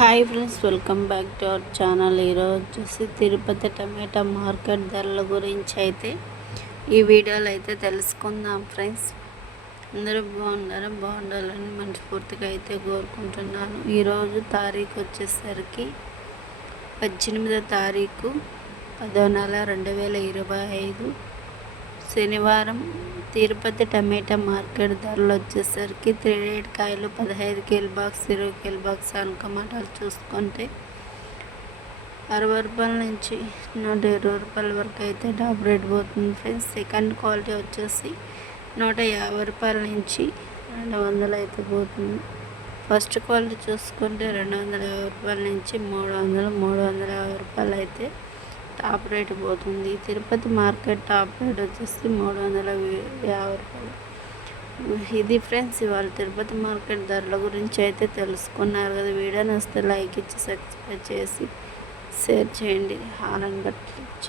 Hi friends welcome back to our channel. ఈరోజు వచ్చేసి తిరుపతి టమాటా market ధరల గురించి అయితే ఈ వీడియోలో అయితే తెలుసుకుందాం ఫ్రెండ్స్. అందరూ బాగున్నారా? బాగుండాలని మనస్ఫూర్తిగా అయితే కోరుకుంటున్నాను. ఈరోజు తారీఖు వచ్చేసరికి పద్దెనిమిదో తారీఖు పదో నెల రెండు వేల ఇరవై ఐదు. శనివారం తిరుపతి టమాటా మార్కెట్ ధరలు వచ్చేసరికి త్రీ రేట్ కాయలు పదహైదు కేల్ బాక్స్ ఇరవై కేల్ బాక్స్ అనుకమాటాలు చూసుకుంటే అరవై రూపాయల నుంచి నూట ఇరవై రూపాయల వరకు అయితే డాబ్ రేట్ పోతుంది ఫ్రెండ్స్. సెకండ్ క్వాలిటీ వచ్చేసి నూట యాభై రూపాయల నుంచి రెండు వందలు అయితే పోతుంది. ఫస్ట్ క్వాలిటీ చూసుకుంటే రెండు వందల యాభై రూపాయల నుంచి మూడు వందలు మూడు వందల యాభై రూపాయలు అయితే టాప్ రేట్ పోతుంది. తిరుపతి మార్కెట్ టాప్ రేట్ వచ్చేసి మూడు వందల యాభై రూపాయలు. ఇది ఫ్రెండ్స్ ఇవాళ తిరుపతి మార్కెట్ ధరల గురించి అయితే తెలుసుకున్నారు కదా. వీడియో నచ్చితే లైక్ ఇచ్చి సబ్స్క్రైబ్ చేసి షేర్ చేయండి. హారన్ గట్టి